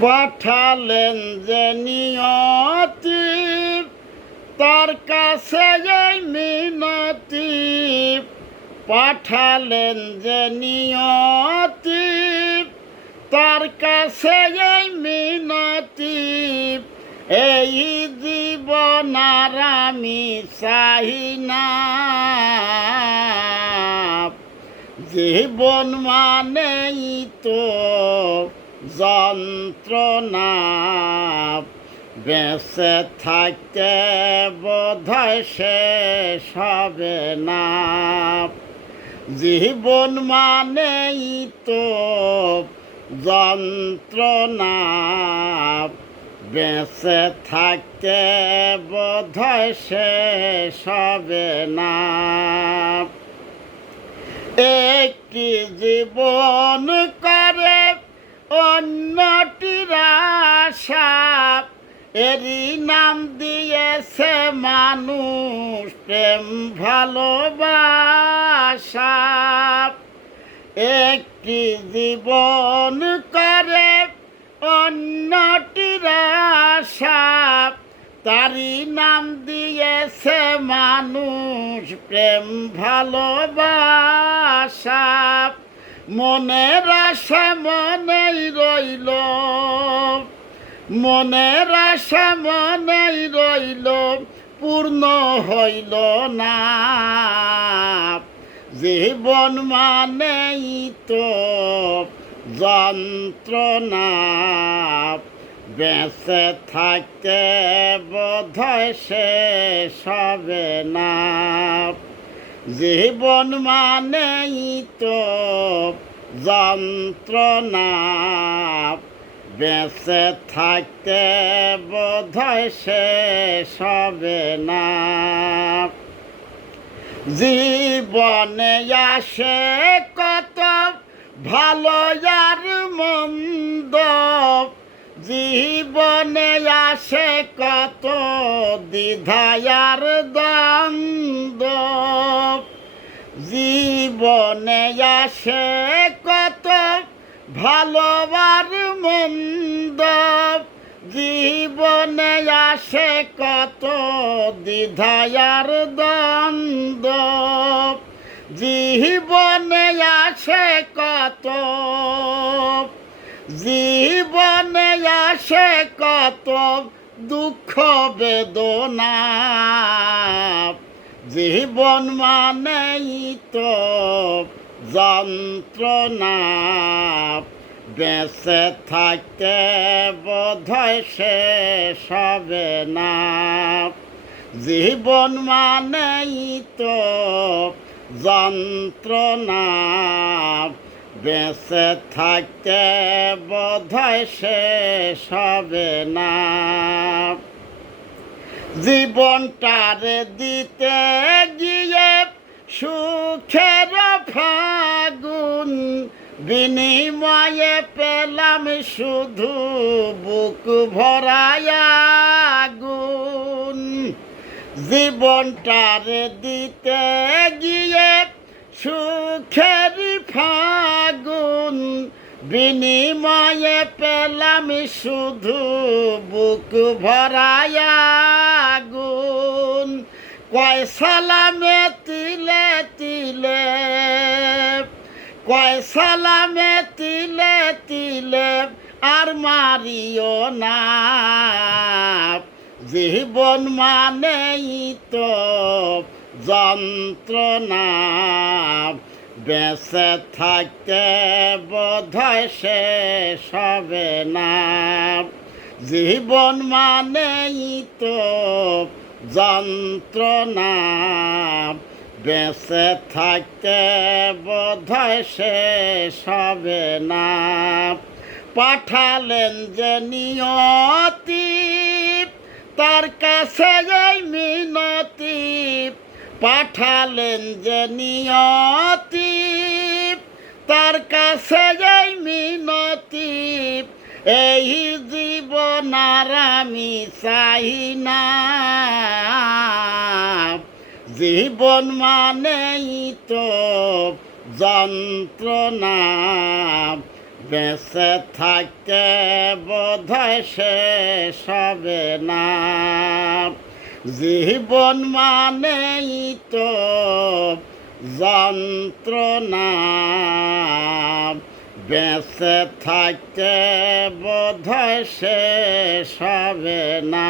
পাঠালেন যে নিয়তি, তার কাছে এই মিনতি। পাঠালেন যে নিয়তি, তার কাছে এই মিনতি। এই জীবন আর আমি চাই না। জীবন মানেই তো যন্ত্রণা বেঁচে থাকতে বোধহয় শেষ হবে না। জীবন মানেই তো যন্ত্রণা বেঁচে থাকতে বোধহয় শেষ হবে না। একটি জীবন এরই নাম দিয়েছে মানুষ প্রেম ভালোবাসা। একটি জীবন করে অন্যটির আশা। তারই নাম দিয়েছে মানুষ প্রেম ভালোবাসা। মনের আশা মনেই রইল মনের আশা মনেই রইল, পূর্ণ হইল না। জীবন মানেই তো যন্ত্রণা, বেঁচে থাকে বোধহয় শেষ হবে না। জীবন মানেই তো যন্ত্রণা। বেঁচে থাকতে বোধহয় শেষ হবে না। জীবনে আসে কত ভালো আর মন্দ। জীবনে আসে কত দ্বিধায়ার দ্বন্দ্ব। জীবনে আসে কত ভালোবার মন্দ আসে কত দ্বিধায়ার দ্বন্দ্ব। জীবনে আসে কত, জীবনে আসে কত দুঃখ বেদনা। জীবন মানেই তো যন্ত্রণা। বেঁচে থাকতে বোধহয় শেষ হবে না। জীবন মানেই তো যন্ত্রণা। বেঁচে থাকতে বোধহয় শেষ হবে না। জীবনটারে দিতে গিয়ে সুখের ফাগুন বিনিময়ে পেলাম শুধু বুক ভরায়া গুণ। জীবনটারে দিতে গিয়ে সুখের ফাগুন। বিনিময়ে পেলাম শুধু বুক ভরায়া গুণ। কয় সালামে তিলে তিলে কয় সালামে তিলে তিলে আর মারিও না। জীবন মানেই তো যন্ত্রণা। বেঁচে থাকতে বোধহয় শেষ হবে না। জীবন মানেই তো যন্ত্রণা। বেঁচে থাকতে বোধহয় শেষ হবে না। পাঠালেন যে নিয়তি, তার কাছে এই মিনতি। পাঠালেন যে নিয়তি, তার কাছে এই মিনতি। এই জীবন আর আমি চাই না। জীবন মানেই তো যন্ত্রণা। বেঁচে থাকতে বোধহয় শেষ হবে না। জীবন মানেই তো যন্ত্রণা। বেঁচে থাকতে বোধহয় শেষ না।